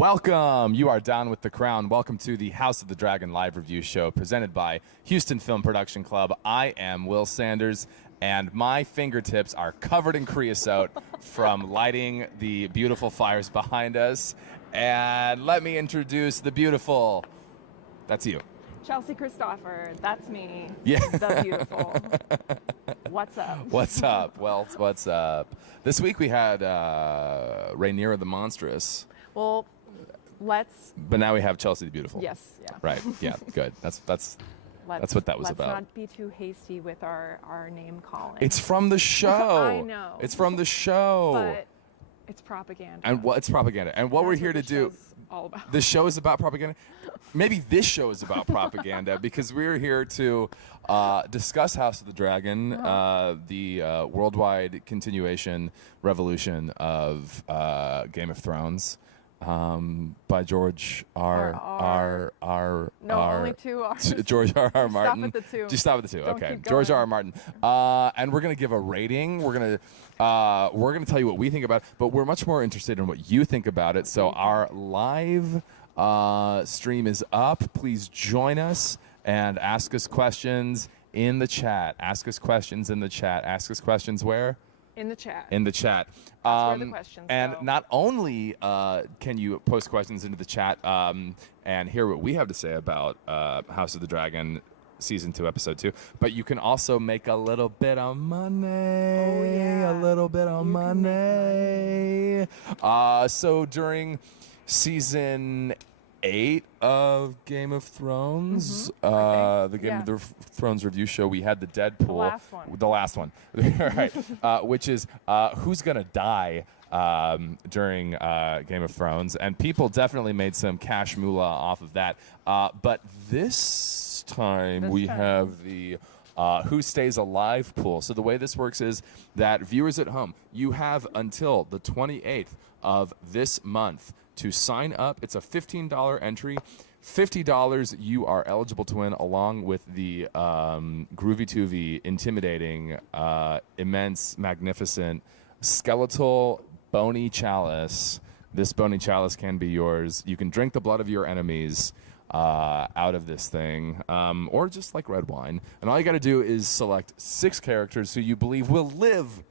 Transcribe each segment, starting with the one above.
Welcome. You are down with the crown. Welcome to the House of the Dragon live review show presented by Houston Film Production Club. I am Will Sanders, and my fingertips are covered in creosote from lighting the beautiful fires behind us. And let me introduce the beautiful. That's you. Chelsea Christopher, that's me. Yeah. The beautiful. What's up? What's up? Well, what's up? This week we had Rhaenyra the Monstrous. Well, let's. But now we have Chelsea the Beautiful. Yes. Yeah. Right. Yeah. Good. That's what that was about. Let's not be too hasty with our name calling. It's from the show. I know. It's from the show. But it's propaganda. And what? It's propaganda. And what we're here to do. All about. The show is about propaganda. Maybe this show is about propaganda because we're here to discuss House of the Dragon, the worldwide continuation revolution of Game of Thrones. By George R. Only two R's. George R. Martin. Stop at the two. Just stop at the two. Don't Okay. keep George going. R. Martin. And we're gonna give a rating. We're gonna tell you what we think about it, but we're much more interested in what you think about it. So our live stream is up. Please join us and ask us questions in the chat. Ask us questions in the chat. Ask us questions where? In the chat. In the chat. That's where the questions and go. not only can you post questions into the chat and hear what we have to say about House of the Dragon Season 2, Episode 2, but you can also make a little bit of money. Oh, yeah. A little bit of You can money. make So during Season 8 of Game of Thrones, the Game Yeah. of Thrones review show, we had the Deadpool. The last one. Right. Which is who's gonna die during Game of Thrones, and people definitely made some cash moolah off of that. But this time we have the Who Stays Alive pool. So the way this works is that viewers at home, you have until the 28th of this month to sign up. It's a $15 entry. $50 you are eligible to win, along with the Groovy Tuvy intimidating, immense, magnificent, skeletal bony chalice. This bony chalice can be yours. You can drink the blood of your enemies out of this thing, or just like red wine. And all you got to do is select 6 characters who you believe will live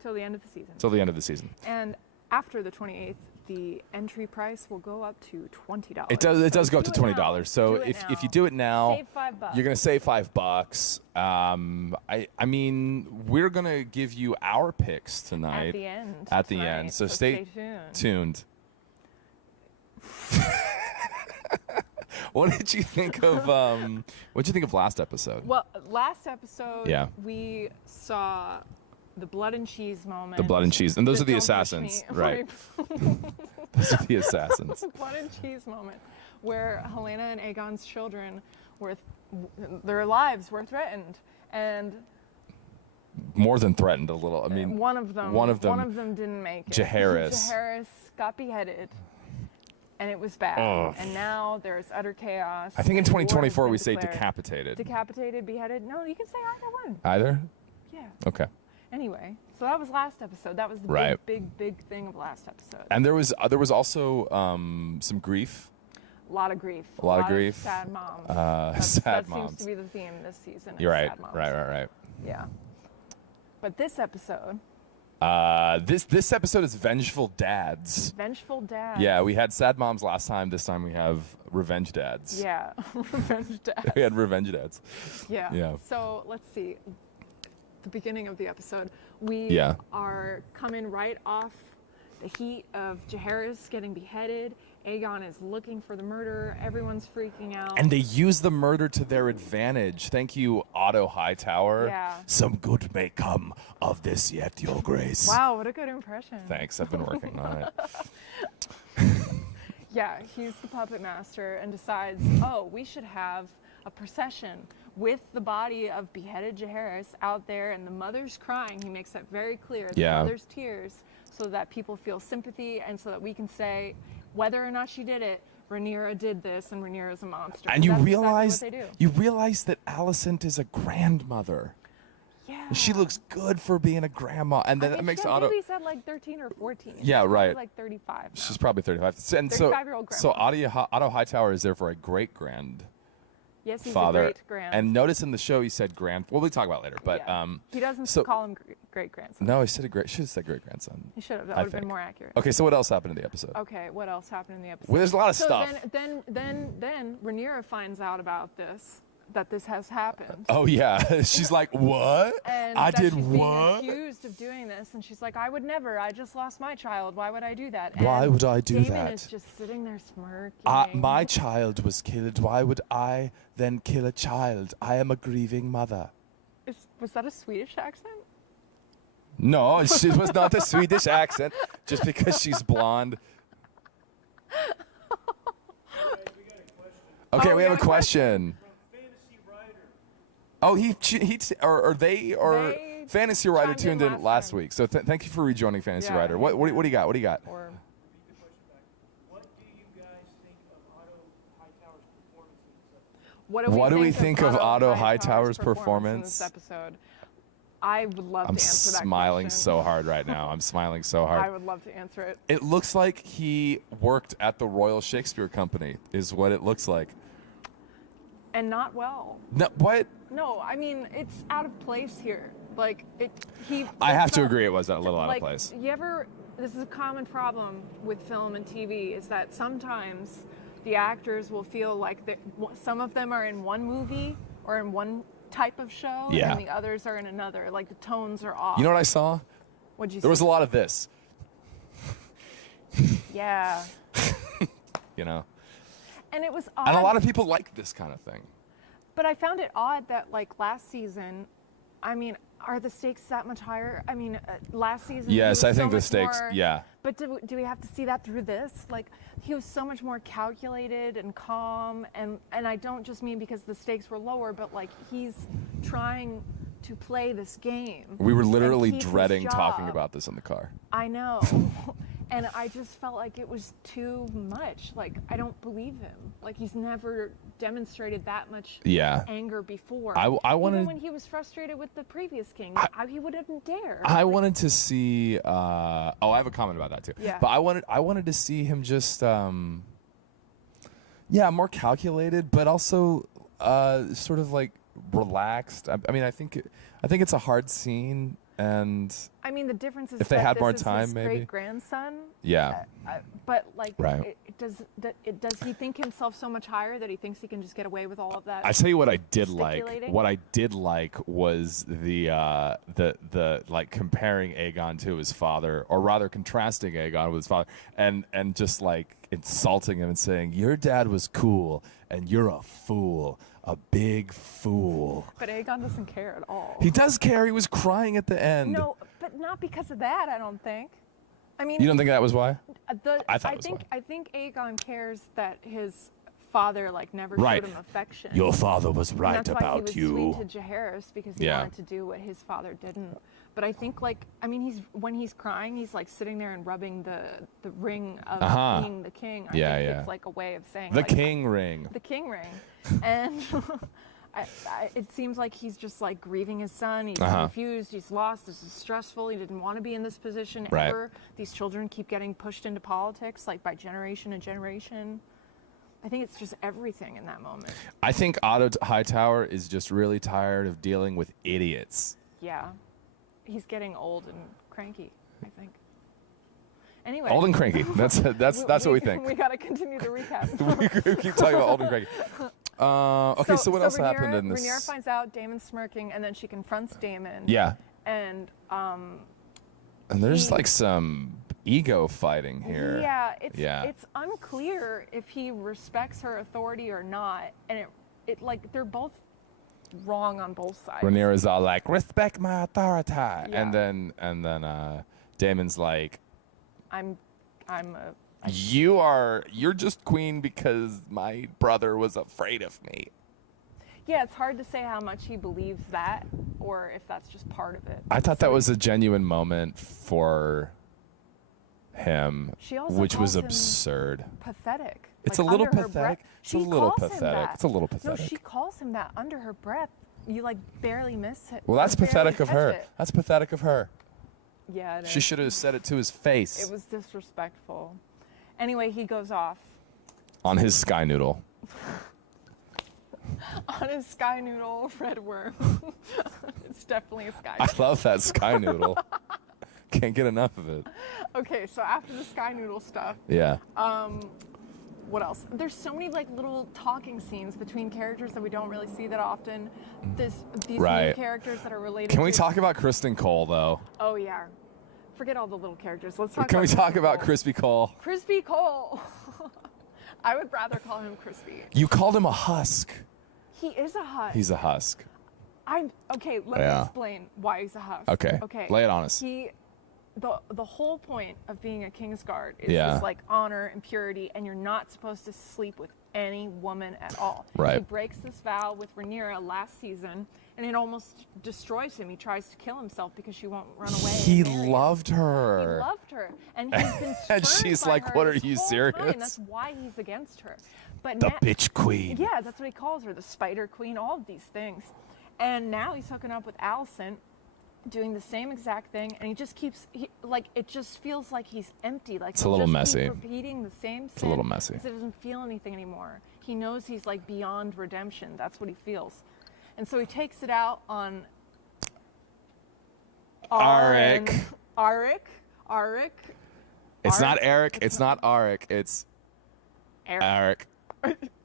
Till the end of the season. till the end of the season. And after the 28th, the entry price will go up to $20. It does go up to do it now. $20. So Do it if you do it now, Save $5. you're gonna save $5. I mean, we're gonna give you our picks tonight At the end. At the tonight, end. So stay tuned. tuned. What did you think of last episode? Well, last episode, Yeah. we saw the blood and cheese moment. The blood and cheese, and those are the Don't push assassins, me. right? Those are the assassins. The blood and cheese moment, where Helena and Aegon's children their lives were threatened, and More than threatened a little. I mean, one of them didn't make it. Jaehaerys. Jaehaerys got beheaded, and it was bad. Ugh. And now there's utter chaos. I think in and war has 2024 been we say declared. decapitated. Decapitated, beheaded. No, you can say either one. Either? Yeah. Okay. Anyway, so that was last episode. That was the Right. big thing of last episode. And there was also some grief. A lot of grief. A lot of grief. Sad moms. Sad that moms. seems to be the theme this season. is You're right. Sad moms. Right. Yeah. But this episode, This episode is Vengeful Dads. Vengeful Dad. Yeah, we had Sad Moms last time. This time we have Revenge Dads. Yeah. Revenge Dad. We had Revenge Dads. Yeah. Yeah. So let's see. The beginning of the episode, we Yeah. are coming right off the heat of Jaehaerys getting beheaded. Aegon is looking for the murderer. Everyone's freaking out. And they use the murder to their advantage. Thank you, Otto Hightower. Yeah. Some good may come of this yet, Your Grace. Wow, what a good impression. Thanks, I've been working on it. Yeah, he's the puppet master and decides, oh, we should have a procession with the body of beheaded Jaehaerys out there, and the mother's crying. He makes that very clear. The Yeah. mother's tears, so that people feel sympathy, and so that we can say whether or not she did it, Rhaenyra did this, and Rhaenyra's a monster. And you That's realize exactly what they do. that Alicent is a grandmother. Yeah. She looks good for being a grandma, and then I that mean, makes she had Otto. babies at like 13 or 14. Yeah, She's probably right. like 35 now. She's probably 35. And so, 35-year-old so grandma. Otto Hightower is there for a great grandfather. Yes, he's a great grand. And notice in the show he said grand. Well, we'll talk about it later. But Yeah. He doesn't so- call him great grandson. no, he should have said great grandson. He should have. That I would have been think. more accurate. Okay, so what else happened in the episode? Okay, what else happened in the episode? Well, there's a lot of so stuff. Then Rhaenyra finds out about this, that this has happened. Oh yeah, she's like, what? And I that did she's being what? accused of doing this, and she's like, I would never. I just lost my child. Why would I do that? Why And would I do Damon that? is just sitting there smirking. My child was killed. Why would I then kill a child? I am a grieving mother. Was that a Swedish accent? No, it was not a Swedish accent. Just because she's blonde. Okay, Oh, we we have a got a question. question. Oh, they Fantasy Writer chimed in tuned in last last time. week. So thank you for rejoining Fantasy Yeah, Writer. What do you got? What do you got? Or What do you guys think of Otto Hightower's performance in this episode? what do we think of Otto Hightower's Hightower's performance in this episode? I would love I'm to answer that smiling question. so hard right now. I'm smiling so I hard. would love to answer it. It looks like he worked at the Royal Shakespeare Company, is what it looks like. And not well. No, what? No, I mean it's out of place here. Like I have it's to not- agree it was a little out like, of place. This is a common problem with film and TV is that sometimes the actors will feel like some of them are in one movie or in one type of show Yeah. and the others are in another. Like the tones are off. You know what I saw? What'd you There was see? a lot of this, Yeah. you know? And it was odd. And a lot of people like this kind of thing. But I found it odd that like last season, I mean, are the stakes that much higher? I mean, last season. he Yes, was I so think the much stakes, more- yeah. But do we have to see that through this? Like, he was so much more calculated and calm, and I don't just mean because the stakes were lower, but like he's trying to play this game. We were and literally keep his dreading talking job. about this in the car. I know. And I just felt like it was too much. Like, I don't believe him. Like, he's never demonstrated that much Yeah. anger before. I wanted- Even when he was frustrated with the previous king, he wouldn't dare. I wanted to see. I have a comment about that too. Yeah. But I wanted to see him just, more calculated, but also sort of like relaxed. I mean, I think it's a hard scene, and I mean, the difference is If they that had this more is time, his maybe. great grandson. yeah. But like, Right. does he think himself so much higher that he thinks he can just get away with all of that? I tell you what I did like. Speculating? What I did like was the like comparing Aegon to his father, or rather contrasting Aegon with his father, and just like insulting him and saying, "Your dad was cool, and you're a fool, a big fool." But Aegon doesn't care at all. He does care. He was crying at the end. No, but not because of that. I don't think. I mean, You don't think that was why? I thought it was think one. I think Aegon cares that his father like never Right. showed him affection. Your father was And right that's about why he you. was sweet to Jaehaerys because he Yeah. wanted to do what his father didn't. But I think when he's crying, he's like sitting there and rubbing the ring of Uh-huh. being the king. I Yeah, think yeah. It's like a way of saying The like, king ring. the king ring, and it seems like he's just like grieving his son. He's Uh-huh. confused. He's lost. This is stressful. He didn't want to be in this position Right. ever. These children keep getting pushed into politics like by generation and generation. I think it's just everything in that moment. I think Otto Hightower is just really tired of dealing with idiots. Yeah, he's getting old and cranky, I think. Anyway, Old and cranky. That's what we think. We got to continue the recap. We keep talking about old and cranky. Okay, so what else happened in this? Rhaenyra finds out Damon's smirking, and then she confronts Damon. Yeah, And and there's he- like some ego fighting here. yeah, Yeah. it's unclear if he respects her authority or not, and it like they're both wrong on both sides. Rhaenyra's all like, "Respect my authority," Yeah. and then Damon's like, I'm a You're just queen because my brother was afraid of me." yeah. It's hard to say how much he believes that, or if that's just part of it. I thought that was a genuine moment for him, She also which was calls him absurd. Pathetic. It's like, a little under her pathetic. breath. It's a She little calls him pathetic. that. It's a little No, pathetic. she calls him that under her breath. you like barely miss it. Well, that's barely pathetic of catch her. it. That's pathetic of her. Yeah, it She is. should have said it to his face It was disrespectful. Anyway, he goes off on his sky noodle. on his sky noodle red worm. It's definitely a sky I noodle. love that sky noodle. Can't get enough of it. Okay, so after the sky noodle stuff, Yeah. what else? There's so many like little talking scenes between characters that we don't really see that often. These new Right. characters that are related. Can we to- talk about Kristen Cole though? Oh yeah. Forget all the little characters. Let's talk. Can we about talk Crispy about Cole. Crispy Cole? Crispy Cole. I would rather call him Crispy. You called him a husk. He is a husk. He's a husk. I'm okay. Let Yeah. me explain why he's a husk. Okay. Okay. Lay it on us. The whole point of being a Kingsguard is Yeah. this like honor and purity, and you're not supposed to sleep with any woman at all. Right. He breaks this vow with Rhaenyra last season, and it almost destroys him. He tries to kill himself because she won't run away. He and marry him. loved He her. loved her, and he's been And spurned she's by like, her "What, are this you whole time. serious?" That's why he's against her. But The now, bitch queen. yeah, that's what he calls her, the Spider Queen, all of these things. And now he's hooking up with Alicent, doing the same exact thing, and he just keeps it just feels like he's empty. Like It's a he'll little just messy. keep repeating the same. a little messy. Because he doesn't feel anything anymore. He knows he's like beyond redemption. That's what he feels, and so he takes it out on Arik. Arik. It's not Arik? Eric. It's not Arik. It's Eric.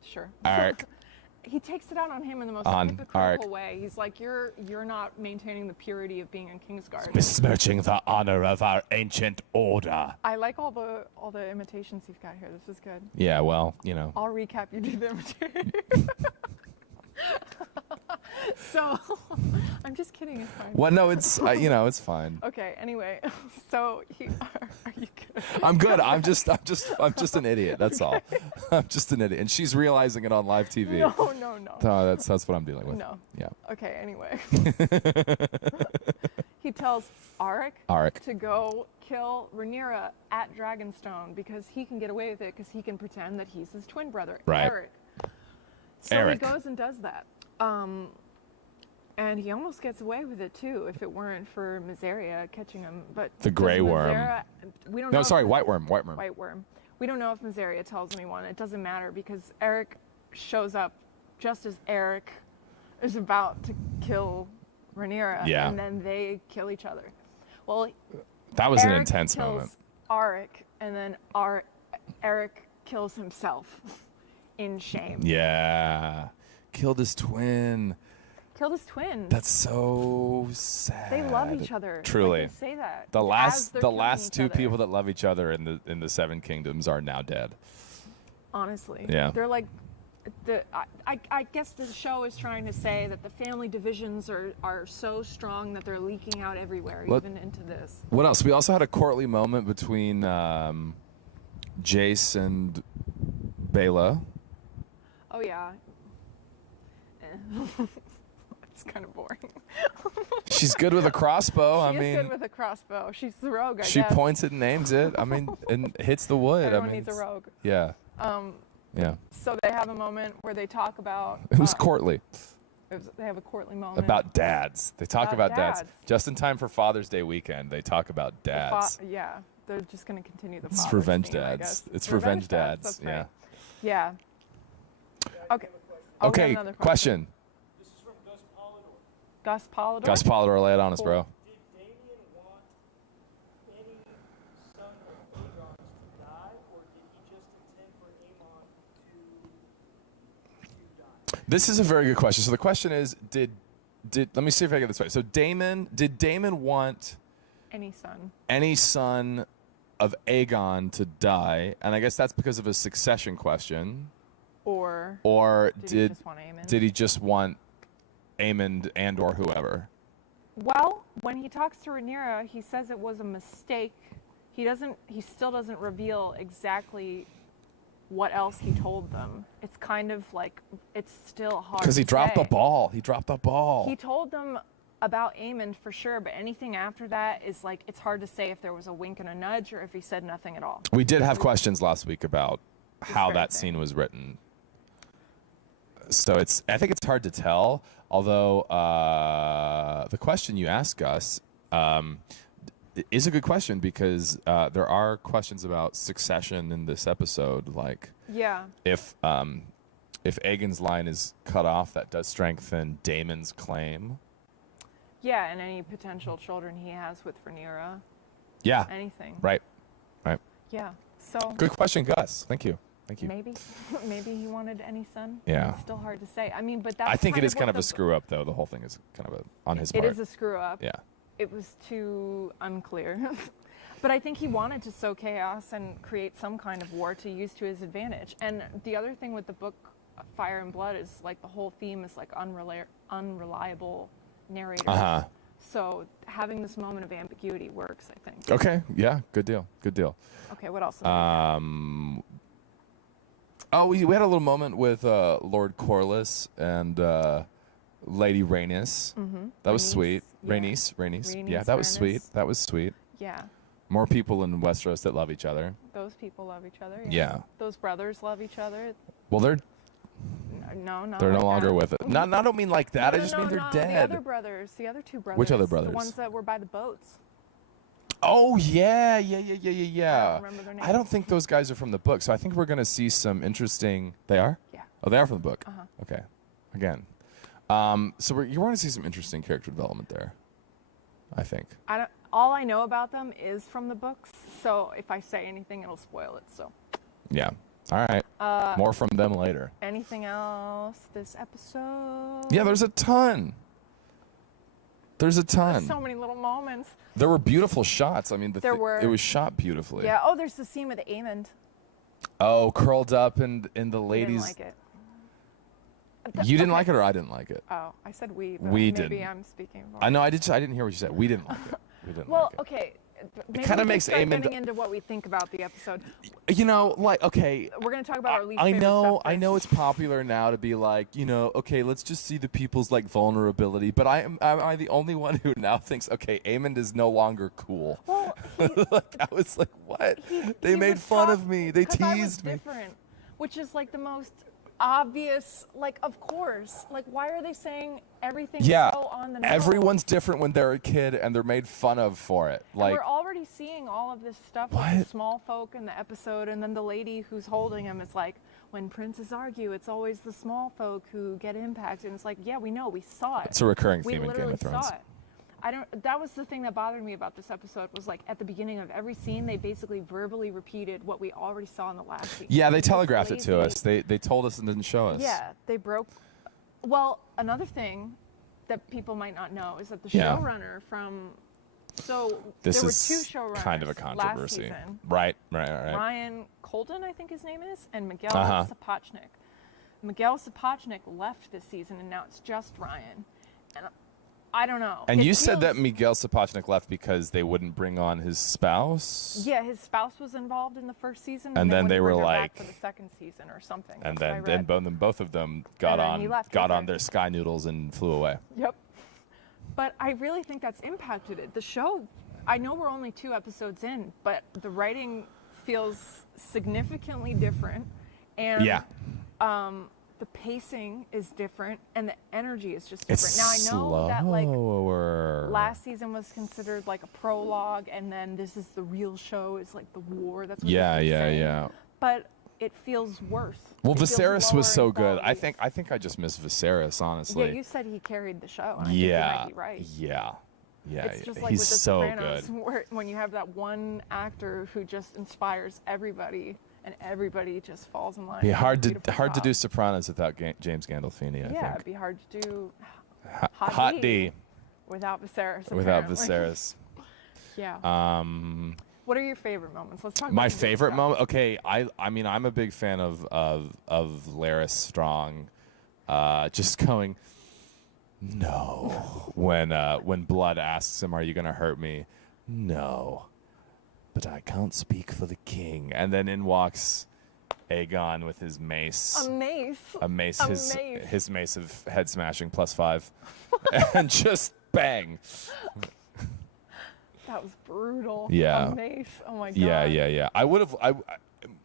Sure. Arik. He takes it out on him in the most On hypocritical Arik. way. He's like, you're not maintaining the purity of being in Kingsguard. Besmirching the honor of our ancient order. I like all the imitations you've got here. This is good. Yeah, well, you know. I'll recap. You do the imitation. So, I'm just kidding. It's fine. Well, no, it's it's fine. Okay. Anyway, so are you good? I'm good. I'm just an idiot. That's all. I'm just an idiot, and she's realizing it on live TV. No. Oh, that's what I'm dealing with. No. Yeah. Okay. Anyway, he tells Arik Arik. to go kill Rhaenyra at Dragonstone because he can get away with it because he can pretend that he's his twin brother, Right. Eric. So Eric. he goes and does that. And he almost gets away with it too if it weren't for Miseria catching him. But The Grey does Worm. Miseria- we don't know No, if- sorry, White Worm. White Worm. White Worm. We don't know if Miseria tells anyone. It doesn't matter because Eric shows up just as Eric is about to kill Rhaenyra. Yeah. And then they kill each other. Well, That was an Eric intense kills moment. Arik, and then Eric kills himself in shame. Yeah. Killed his twin. Killed his twin. That's so sad. They love each other. Truly. Like, they say that. The as last they're the killing last each two other. people that love each other in the Seven Kingdoms are now dead. Honestly. Yeah. They're like, I guess the show is trying to say that the family divisions are so strong that they're leaking out everywhere, What- even into this. What else? We also had a courtly moment between Jace and Bela. Oh yeah. It's kind of boring. She's good with a crossbow. She I is mean, good with a crossbow. She's the rogue, I she guess. points it and aims it. I mean, and hits the wood. Everyone I mean, needs a rogue. Yeah. Yeah. So they have a moment where they talk about. It was courtly. They have a courtly moment. About dads. They talk About about dads. dads. Just in time for Father's Day weekend, they talk about the dads. yeah, they're just going to continue the. It's father revenge theme, I dads. guess. It's revenge dads. That's Yeah. right. Yeah. Okay. Oh, we have Okay. another Question. This is from Gus Polidor. Gus Polidor. Gus Polidor, lay it on us, bro. Did Damien want any son of Aegon's to die, or did he just intend for Aemon to die? This is a very good question. So the question is, did let me see if I get this right. So did Damon want Any son. any son of Aegon to die? And I guess that's because of a succession question. Or Or did he just want Aemon? did he just want Aemond and or whoever? Well, when he talks to Rhaenyra, he says it was a mistake. He still doesn't reveal exactly what else he told them. It's kind of like, it's still hard Because he to dropped the say. ball. He dropped the ball. He told them about Aemond for sure, but anything after that is like, it's hard to say if there was a wink and a nudge or if he said nothing at all. We did have questions last week about how very that thing. scene was written. So I think it's hard to tell. Although the question you ask us is a good question because there are questions about succession in this episode. Like, Yeah. if Aegon's line is cut off, that does strengthen Daemon's claim. Yeah, and any potential children he has with Rhaenyra. Yeah. Anything. Right. Yeah. So Good question, Gus. Thank you. maybe he wanted any son. Yeah. It's still hard to say. I mean, but that's I think it is kind of what a screw up, though. The whole thing is kind of on his part. It is a screw up. Yeah. It was too unclear. But I think he wanted to sow chaos and create some kind of war to use to his advantage. And the other thing with the book Fire and Blood is like the whole theme is like unreliable narrators. Uh-huh. So having this moment of ambiguity works, I think. Okay. Yeah. Good deal. Good deal. Okay, what else? We had a little moment with Lord Corlys and Lady Rhaenys. Mm-hmm. That was Rhaenys, sweet. yeah. Rhaenys. Yeah, Rhaenys, that was Rhaenys. sweet. That was sweet. Yeah, More people in Westeros that love each other. those people love each other. Yeah. Those brothers love each other. Well, they're No, no like longer that. with it. No, I don't mean like that. No, I just mean they're no, dead. The other brothers, the other two brothers. Which other brothers? The ones that were by the boats. Oh yeah. I don't remember their names. I don't think those guys are from the book, so I think we're gonna see some interesting. They are. Yeah. Oh, they are from the book. Uh-huh. Okay. Again. So you're going to see some interesting character development there. I think. All I know about them is from the books, so if I say anything, it'll spoil it. So. Yeah. All right. More from them later. Anything else this episode? Yeah, there's a ton. There's a ton. So many little moments. There were beautiful shots. I mean, There were. it was shot beautifully. Yeah. Oh, there's the scene with Aemond. Oh, curled up in the I didn't ladies. like it. You didn't like it, or I didn't like it. Oh, I said we. But We maybe didn't. I'm speaking. I know. I didn't hear what you said. We didn't like it. We didn't Well, like it. okay. Maybe kinda we makes can start Aemond- getting into what we think about the episode. You know, like, okay. We're gonna talk about our least I favorite know, stuff I know first. it's popular now to be like, okay, let's just see the people's like vulnerability. But am I the only one who now thinks, okay, Aemond is no longer cool? Well, Like, I was like, what? They he made was fun shocked of me. They 'cause I was teased me. different, which is like the most obvious. Like, of course. Like, why are they saying everything Yeah, so on the nose? everyone's different when they're a kid, and they're made fun of for it. And Like, we're already seeing all of this stuff with What? the small folk in the episode, and then the lady who's holding him is like, when princes argue, it's always the small folk who get impacted. And it's like, yeah, we know, we saw it. it's a recurring We theme in Game literally of Thrones. saw it. That was the thing that bothered me about this episode was like at the beginning of every scene, they basically verbally repeated what we already saw in the last scene. Yeah, they It was telegraphed it to lazy. us. They told us and didn't show us. Yeah, they broke. Well, another thing that people might not know is that the Yeah. showrunner from. So This there is were two showrunners kind of a last controversy. season. Right. Ryan Colton, I think his name is, and Miguel Uh-huh. Sapochnik. Miguel Sapochnik left this season, and now it's just Ryan. And I don't know. And It you said that feels- Miguel Sapochnik left because they wouldn't bring on his spouse? Yeah, his spouse was involved in the first season, And then wouldn't they bring were her back like- for the second season or something. And That's what I then read. both of them got then he left with on her. their sky noodles and flew away. Yep. But I really think that's impacted it. The show, I know we're only 2 episodes in, but the writing feels significantly different. And Yeah. the pacing is different and the energy is just It's different. Now I know that like slower. last season was considered like a prologue and then this is the real show, it's like the war. That's what Yeah, they keep yeah, saying. yeah. But it feels worse. Well, It feels Viserys lower was so in good. quality. I think I just miss Viserys, honestly. Yeah, you said he carried the show. And I think yeah. you might be right. Yeah. Yeah. It's just like He's with The so Sopranos, good. where when you have that one actor who just inspires everybody, and everybody just falls in line. Be and hard does a to beautiful hard to job. do Sopranos without James Gandolfini, I Yeah, think. it'd be hard to do Hot D without Viserys. without apparently. Viserys. Yeah. What are your favorite moments? Let's talk about My the good favorite stuff. moment. Okay, I mean I'm a big fan of Larys Strong, just going, no, when Blood asks him, "Are you gonna hurt me?" No, but I can't speak for the king. And then in walks Aegon with his mace. A mace. A mace, A his mace. his mace of head smashing +5, and just bang. That was brutal. Yeah. A mace. Oh my god. Yeah. I would have.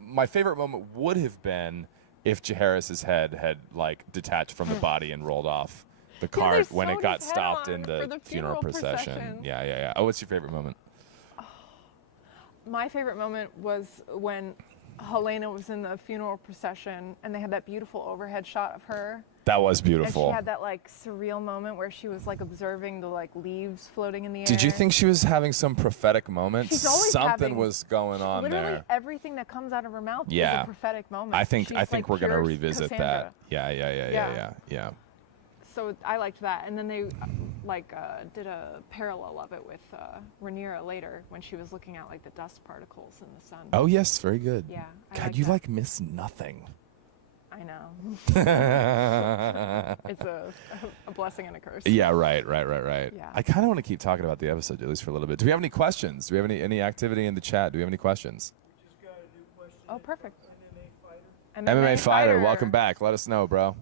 My favorite moment would have been if Jaehaerys's head had like detached from the body and rolled off The Yeah, cart they when it sewed got his head stopped in on for the funeral procession. Yeah, yeah, yeah. Oh, what's your favorite moment? My favorite moment was when Helena was in the funeral procession and they had that beautiful overhead shot of her. That was And she beautiful. had that like surreal moment where she was like observing the like leaves floating in the air. Did you think she was having some prophetic moment? She's always Something having- was going on literally there. everything that comes out of her mouth is Yeah. a prophetic moment? I think She's, like, we're gonna pure revisit Cassandra. that. Yeah. So I liked that, and then they did a parallel of it with Rhaenyra later when she was looking at like the dust particles in the sun. Oh yes, very good. Yeah, I God, like you that. like miss nothing. I know. It's a blessing and a curse. Yeah, right. Yeah. I kind of want to keep talking about the episode at least for a little bit. Do we have any questions? Do we have any activity in the chat? Do we have any questions? Just got a new question. Oh, perfect. MMA fighter. MMA fighter, welcome back. Let us know, bro.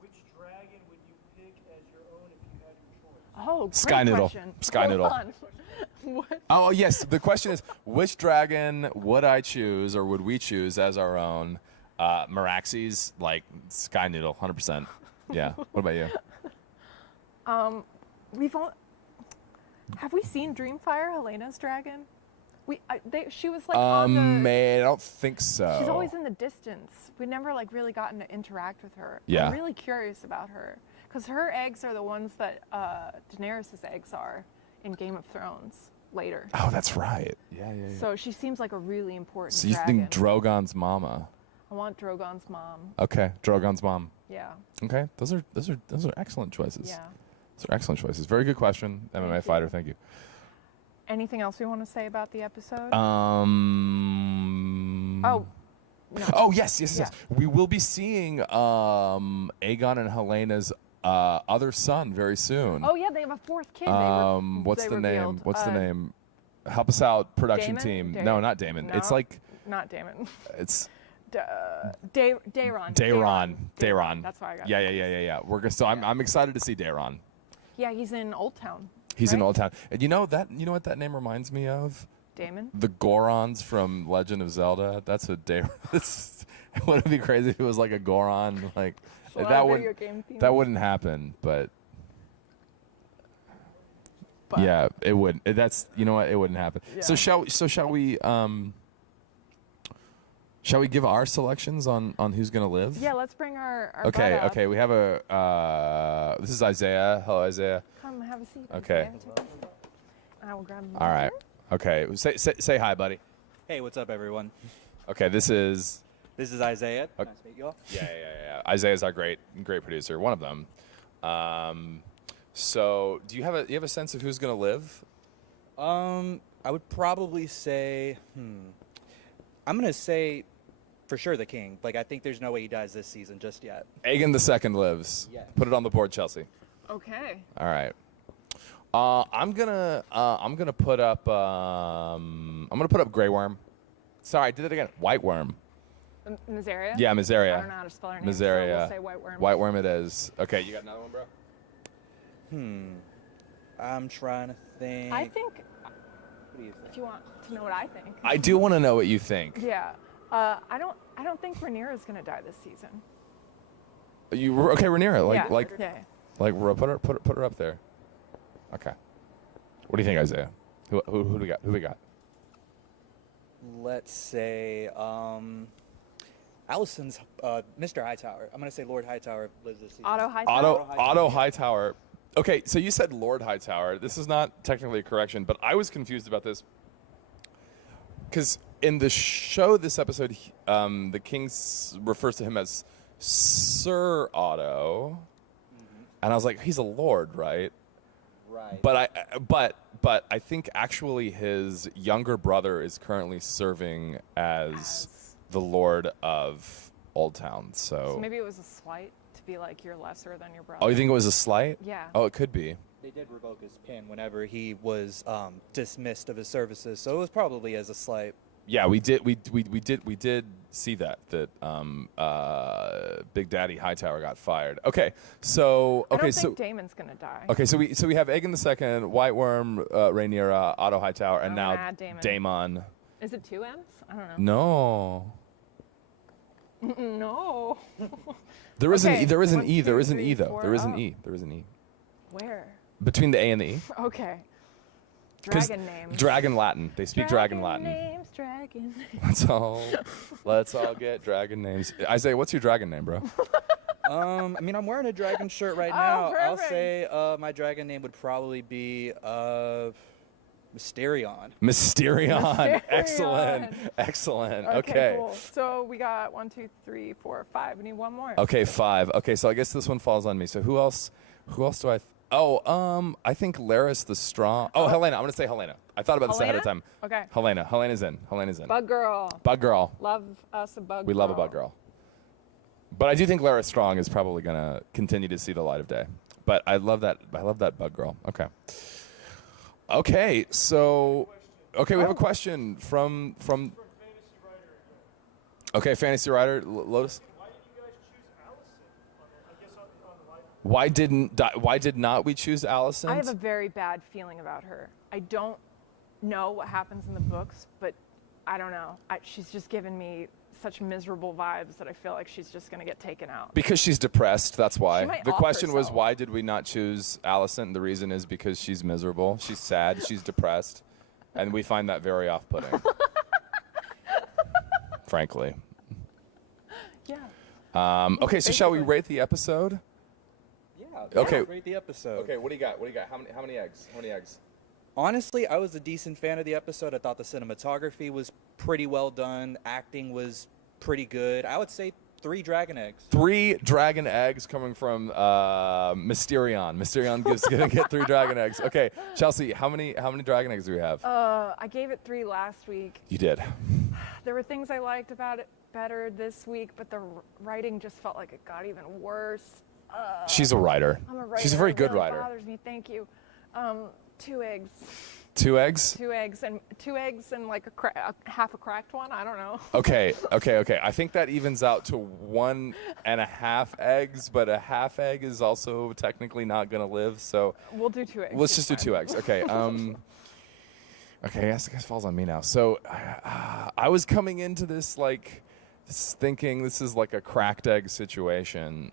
Which dragon would you pick as your own if you had your choice? Oh, great Sky Noodle. question. Sky Hold Noodle. on. What? Oh yes, the question is, which dragon would I choose or would we choose as our own? Meraxes, like Sky Noodle, 100%. Yeah. What about you? Have we seen Dreamfire, Helena's dragon? She was like on the. I don't think so. She's always in the distance. We never like really gotten to interact with her. Yeah. I'm really curious about her because her eggs are the ones that Daenerys' eggs are in Game of Thrones later. Oh, that's right. Yeah. So she seems like a really important So you dragon. think Drogon's mama? I want Drogon's mom. Okay, Drogon's mom. Yeah. Okay, those are excellent choices. Yeah. Those are excellent choices. Very good question, MMA Thank you. fighter. Thank you. Anything else we want to say about the episode? Oh. No. Oh yes. Yeah. We will be seeing Aegon and Helena's other son very soon. Oh yeah, they have a fourth kid. What's they the name? revealed. What's the name? Help us out, production Damon? team. No, not Damon. No, It's like not Damon. it's Daeron. Daeron. That's why I got. Yeah. So I'm excited to see Daeron. Yeah, he's in Old Town. He's in right? Old Town. And you know what that name reminds me of? Damon. The Gorons from Legend of Zelda. That's a Daeron. Wouldn't it be crazy if it was like a Goron? Like A lot that of would video game themes. that wouldn't happen, but yeah, it would. That's you know what, it wouldn't happen. Yeah. So shall we give our selections on who's gonna live? Yeah, let's bring our Okay, bud up. okay. We have a this is Isaiah. Hello, Isaiah. Come have a seat. Okay. Isaiah. Take a seat. I will grab. All right. Okay. Say hi, buddy. Hey, what's up, everyone? Okay, this is This is Isaiah. Okay. Nice to meet you all. yeah. Isaiah's our great producer, one of them. So do you have a sense of who's gonna live? I would probably say, I'm gonna say, for sure the king. Like, I think there's no way he dies this season just yet. Aegon II lives. Yeah. Put it on the board, Chelsea. Okay. All right. I'm gonna put up Grey Worm. Sorry, I did it again. White Worm. Miseria. Yeah, I Miseria. don't know how to spell her name. Miseria. So we'll say White Worm. White Worm it is. Okay, you got another one, bro? I'm trying to think. I think What do you think? if you want to know what I think. I do want to know what you think. Yeah. I don't think Rhaenyra is gonna die this season. You okay, Rhaenyra? yeah. Put her up there. Okay. What do you think, Isaiah? Who do we got? Who we got? Let's say, Allison's, Mr. Hightower. I'm gonna say Lord Hightower lives this season. Otto Hightower. Otto Hightower. Okay, so you said Lord Hightower. This is not technically a correction, but I was confused about this because in the show, this episode, the king refers to him as Sir Otto, and I was like, he's a lord, right? Right. But I think actually his younger brother is currently serving as the Lord of Old Town. So maybe it was a slight to be like you're lesser than your brother. Oh, you think it was a slight? Yeah. Oh, it could be. They did revoke his pin whenever he was dismissed of his services, so it was probably as a slight. Yeah, we did see that Big Daddy Hightower got fired. Okay, so I don't think Damon's gonna die. okay, so we have Aegon II, White Worm, Rhaenyra, Otto Hightower, and I'm now gonna add Daemon. Daemon. Is it 2 M's? I don't know. No. No. There is an Okay, E. There is an one, E. There two, is an three, E though. four. There is an Oh. E. There is an E Where? between the A and the E. Okay. 'Cause Dragon names. Dragon Latin. They speak Dragon Latin. Names, dragon names. Let's all get dragon names. Isaiah, what's your dragon name, bro? I mean, I'm wearing a dragon shirt right Oh, now. I'll perfect. say my dragon name would probably be Mysterion. Mysterion. Mysterion. Excellent. Excellent. Okay. Cool. So we got 1, 2, 3, 4, 5. We need one more. Okay, 5. Okay, so I guess this one falls on me. So who else do I I think Laris the Strong. Oh, Helena. I'm going to say Helena. I thought about this ahead of time. Helena? Okay. Helena. Helena's in. Helena's in. Bug girl. Bug girl. Love us a bug We girl. love a bug girl. But I do think Laris Strong is probably going to continue to see the light of day. But I love that bug girl. Okay. Okay, so we have a question from Fantasy Writer again. Okay, Fantasy Writer Lotus. Why did you guys choose Allison on the live? Why did not we choose Allison? I have a very bad feeling about her. I don't know what happens in the books, but I don't know. She's just given me such miserable vibes that I feel like she's just going to get taken out. Because she's depressed, that's why. She might The off question was herself. why did we not choose Allison? The reason is because she's miserable, she's sad, she's depressed, and we find that very off-putting. Frankly. Yeah. Okay, so shall we rate the episode? Yeah. Okay. let's rate the episode. Okay, what do you got? How many eggs? How many eggs? Honestly, I was a decent fan of the episode. I thought the cinematography was pretty well done. Acting was pretty good. I would say 3 dragon eggs. 3 dragon eggs coming from Mysterion. Mysterion gonna get 3 dragon eggs. Okay, Chelsea, how many dragon eggs do we have? I gave it 3 last week. You did. There were things I liked about it better this week, but the writing just felt like it got even worse. She's a writer. I'm a writer. She's a very It good really writer. Bothers me. Thank you. 2 eggs. 2 eggs? 2 eggs and like half a cracked one. I don't know. Okay. I think that evens out to 1.5 eggs, but a half egg is also technically not gonna live. So We'll do 2 eggs. let's it's just do fine. 2 eggs. Okay. Okay. I guess it falls on me now. So I was coming into this like thinking this is like a cracked egg situation.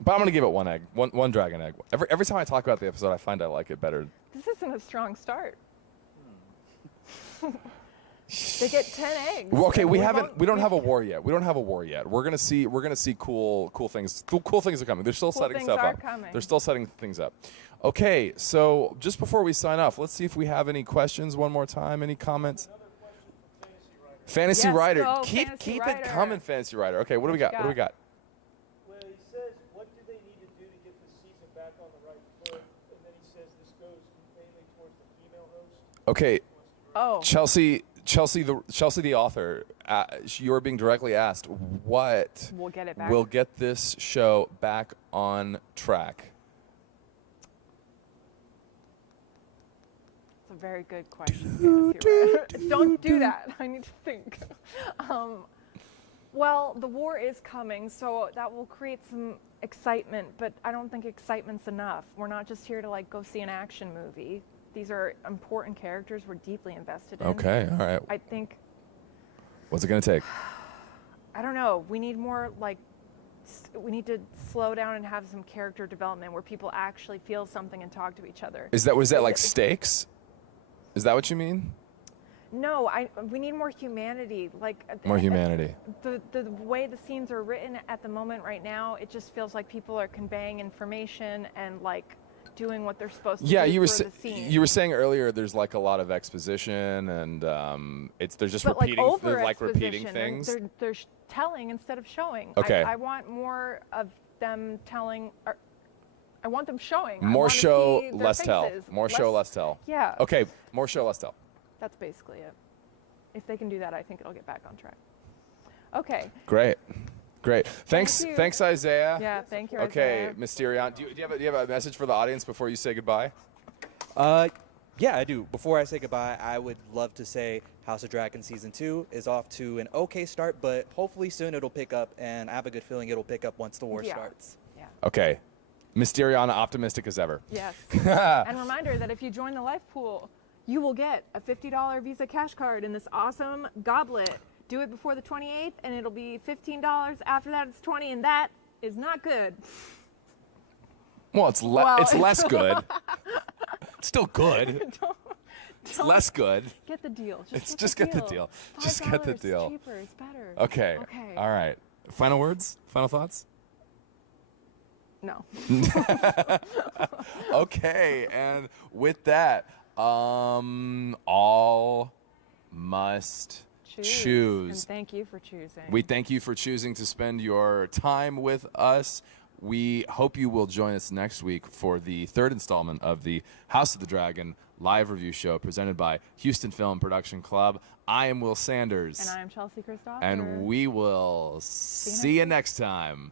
But I'm gonna give it 1 egg, one dragon egg. Every time I talk about the episode, I find I like it better. This isn't a strong start. They get 10 eggs. Well, okay, and we won't- don't have a war yet. We don't have a war yet. We're gonna see cool things. Cool things are coming. They're still setting things stuff are up. coming. They're still setting things up. Okay, so just before we sign off, let's see if we have any questions one more time. Any comments? Fantasy Yes, Writer, go, keep Fantasy it Writer. coming, Fantasy Writer. Okay, what do we got? What do we got? Well, he says, what do they need to do to get the season back on the right foot? And then he says this goes mainly towards the female host. Okay, Oh, Chelsea, the author, you are being directly asked what we'll get it back. will get this show back on track. It's a very good question. Fantasy Writer. Don't do that. I need to think. Well, the war is coming, so that will create some excitement, but I don't think excitement's enough. We're not just here to like go see an action movie. These are important characters we're deeply invested in. Okay, all right. I think, What's it gonna take? I don't know, we need more like, we need to slow down and have some character development where people actually feel something and talk to each other. Was that like stakes? Is that what you mean? No, we need more humanity. Like More humanity. The way the scenes are written at the moment right now, it just feels like people are conveying information and like doing what they're supposed to Yeah, do you were for the scene. you were saying earlier there's like a lot of exposition and they're just but repeating like over they're like repeating exposition, things. They're telling instead of showing. Okay. I want more of them telling. Or, I want them showing. I More wanna show, see their less tell. faces. More show, less tell. Yeah. Okay, more show, less tell. That's basically it. If they can do that, I think it'll get back on track. Okay. Great. Thanks, you. thanks, Isaiah. Yeah. Thank you. Okay, Isaiah. Mysterion. Do you have a message for the audience before you say goodbye? Yeah, I do. Before I say goodbye, I would love to say House of Dragon Season 2 is off to an okay start, but hopefully soon it'll pick up, and I have a good feeling it'll pick up once the war Yeah. starts. Yeah. Okay. Mysterion, optimistic as ever. Yes. And reminder that if you join the life pool, you will get a $50 Visa cash card and this awesome goblet do it before the 28th, and it'll be $15. After that, it's 20, and that is not good. Well, it's Well, it's less good. It's still good. It's less good. Get the deal. Just get the deal. Just get the $5 deal. Cheaper. It's better. Okay. Okay. All right. Final words? Final thoughts? No. Okay. And with that, all must choose. And thank you for choosing. We thank you for choosing to spend your time with us. We hope you will join us next week for the third installment of the House of the Dragon live review show presented by Houston Film Production Club. I am Will Sanders. And I am Chelsea Christopher. And we will see you next time.